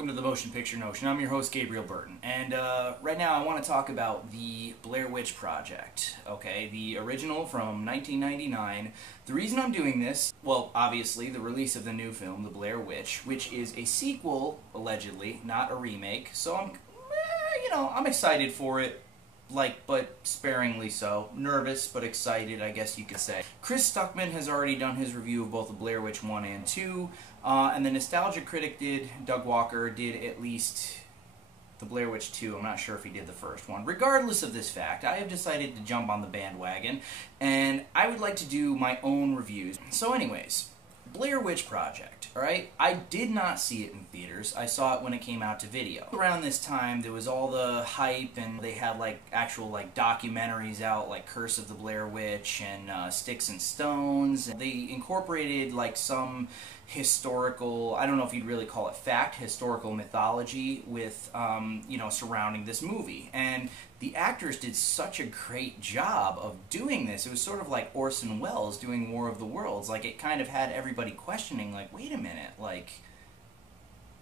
welcome to the Motion Picture Notion. I'm your host, Gabriel Burton, and right now I want to talk about the Blair Witch Project, okay? The original from 1999. The reason I'm doing this, well, obviously, the release of the new film, The Blair Witch, which is a sequel, allegedly, not a remake, so I'm excited for it. But sparingly so. Nervous, but excited, I guess you could say. Chris Stuckman has already done his review of both The Blair Witch 1 and 2, and the Nostalgia Critic Doug Walker did at least The Blair Witch 2. I'm not sure if he did the first one. Regardless of this fact, I have decided to jump on the bandwagon, and I would like to do my own reviews. So anyways, Blair Witch Project, alright? I did not see it in theaters. I saw it when it came out to video. Around this time, there was all the hype, and they had actual documentaries out, like Curse of the Blair Witch and Sticks and Stones. They incorporated some historical, I don't know if you'd really call it fact, historical mythology with, surrounding this movie. And the actors did such a great job of doing this. It was sort of like Orson Welles doing War of the Worlds. It kind of had everybody questioning, wait a minute,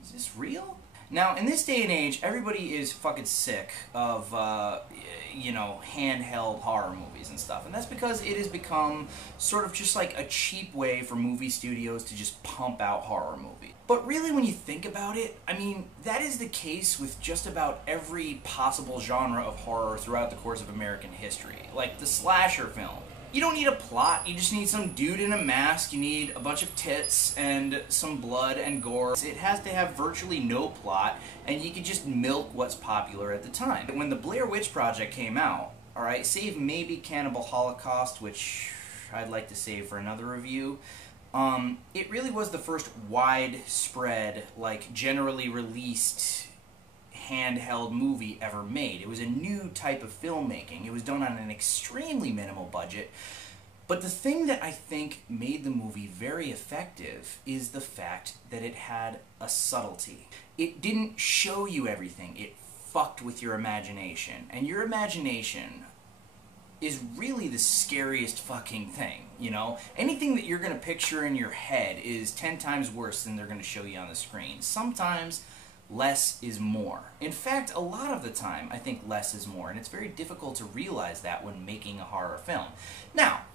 is this real? Now, in this day and age, everybody is fucking sick of, handheld horror movies and stuff. And that's because it has become sort of just a cheap way for movie studios to just pump out horror movies. But really, when you think about it, I mean, that is the case with just about every possible genre of horror throughout the course of American history. Like the slasher film. You don't need a plot, you just need some dude in a mask, you need a bunch of tits and some blood and gore. It has to have virtually no plot, and you can just milk what's popular at the time. When the Blair Witch Project came out, alright, save maybe Cannibal Holocaust, which I'd like to save for another review, it really was the first widespread, generally released handheld movie ever made. It was a new type of filmmaking. It was done on an extremely minimal budget. But the thing that I think made the movie very effective is the fact that it had a subtlety. It didn't show you everything. It fucked with your imagination. And your imagination is really the scariest fucking thing, you know? Anything that you're going to picture in your head is 10 times worse than they're going to show you on the screen. Sometimes less is more. In fact, a lot of the time, I think less is more, and it's very difficult to realize that when making a horror film. Now,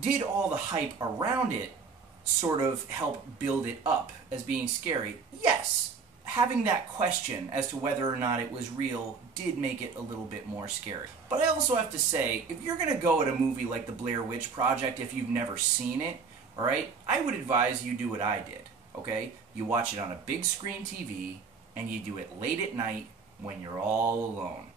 did all the hype around it sort of help build it up as being scary? Yes. Having that question as to whether or not it was real did make it a little bit more scary. But I also have to say, if you're going to go at a movie like The Blair Witch Project, if you've never seen it, alright, I would advise you do what I did, okay? You watch it on a big screen TV, and you do it late at night when you're all alone.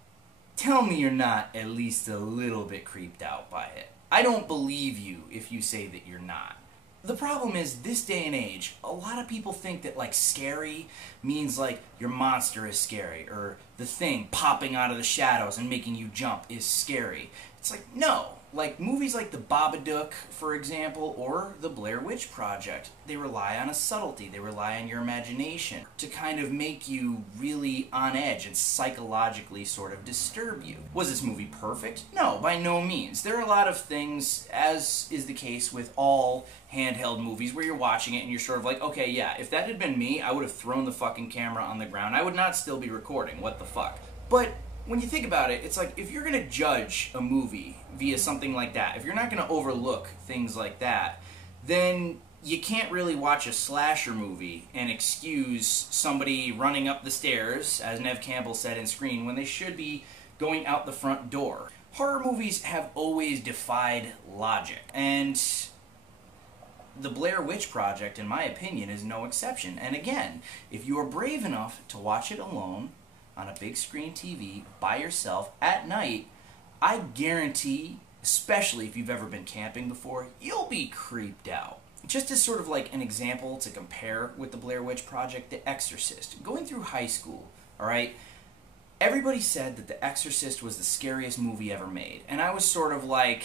Tell me you're not at least a little bit creeped out by it. I don't believe you if you say that you're not. The problem is, this day and age, a lot of people think that scary means your monster is scary, or the thing popping out of the shadows and making you jump is scary. It's no. Movies like The Babadook, for example, or The Blair Witch Project, they rely on a subtlety, they rely on your imagination to kind of make you really on edge and psychologically sort of disturb you. Was this movie perfect? No, by no means. There are a lot of things, as is the case with all handheld movies, where you're watching it and you're sort of okay, yeah, if that had been me, I would have thrown the fucking camera on the ground. I would not still be recording. What the fuck? But when you think about it, it's if you're going to judge a movie via something like that, if you're not going to overlook things like that, then you can't really watch a slasher movie and excuse somebody running up the stairs, as Neve Campbell said in Scream, when they should be going out the front door. Horror movies have always defied logic, and The Blair Witch Project, in my opinion, is no exception. And again, if you are brave enough to watch it alone, on a big screen TV, by yourself, at night, I guarantee, especially if you've ever been camping before, you'll be creeped out. Just as sort of an example to compare with The Blair Witch Project, The Exorcist. Going through high school, alright, everybody said that The Exorcist was the scariest movie ever made. And I was sort of I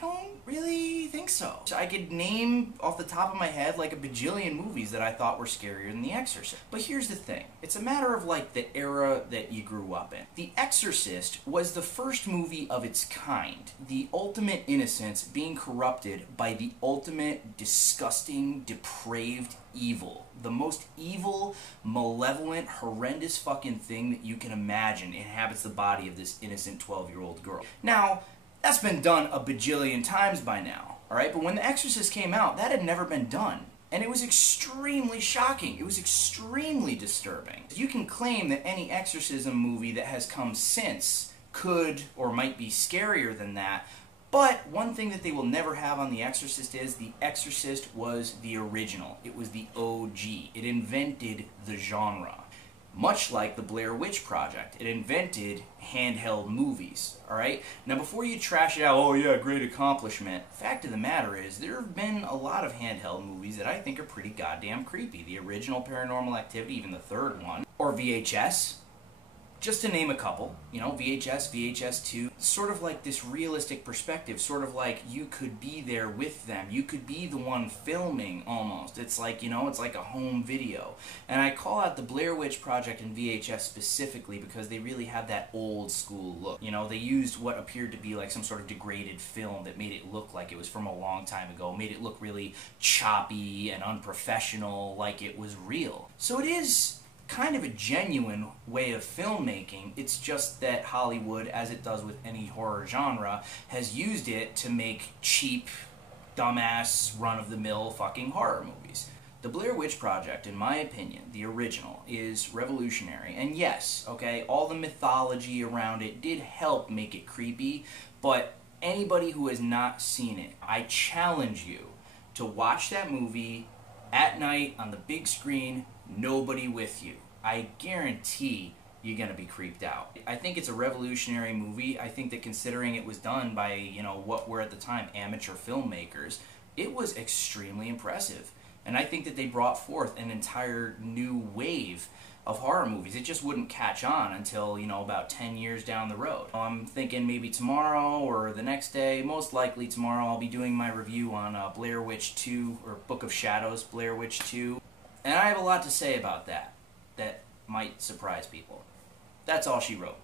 don't really think so. I could name off the top of my head like a bajillion movies that I thought were scarier than The Exorcist. But here's the thing. It's a matter of like the era that you grew up in. The Exorcist was the first movie of its kind. The ultimate innocence being corrupted by the ultimate disgusting, depraved evil. The most evil, malevolent, horrendous fucking thing that you can imagine inhabits the body of this innocent 12-year-old girl. Now, that's been done a bajillion times by now, alright? But when The Exorcist came out, that had never been done. And it was extremely shocking. It was extremely disturbing. You can claim that any exorcism movie that has come since could or might be scarier than that, but one thing that they will never have on The Exorcist is The Exorcist was the original. It was the OG. It invented the genre. Much like the Blair Witch Project. It invented handheld movies, alright? Now before you trash it out, oh yeah, great accomplishment, fact of the matter is there have been a lot of handheld movies that I think are pretty goddamn creepy. The original Paranormal Activity, even the third one, or VHS, just to name a couple, you know, VHS, VHS2, sort of like this realistic perspective, sort of like you could be there with them. You could be the one filming, almost. It's like, you know, it's like a home video. And I call out the Blair Witch Project and VHS specifically because they really have that old school look. You know, they used what appeared to be like some sort of degraded film that made it look like it was from a long time ago, made it look really choppy and unprofessional, like it was real. So it is kind of a genuine way of filmmaking. It's just that Hollywood, as it does with any horror genre, has used it to make cheap, dumbass, run-of-the-mill fucking horror movies. The Blair Witch Project, in my opinion, the original, is revolutionary. And yes, okay, all the mythology around it did help make it creepy, but anybody who has not seen it, I challenge you to watch that movie at night on the big screen, nobody with you. I guarantee you're going to be creeped out. I think it's a revolutionary movie. I think that considering it was done by, you know, what were at the time amateur filmmakers, it was extremely impressive. And I think that they brought forth an entire new wave of horror movies. It just wouldn't catch on until, you know, about 10 years down the road. I'm thinking maybe tomorrow or the next day, most likely tomorrow, I'll be doing my review on Blair Witch 2, or Book of Shadows, Blair Witch 2. And I have a lot to say about that might surprise people. That's all she wrote.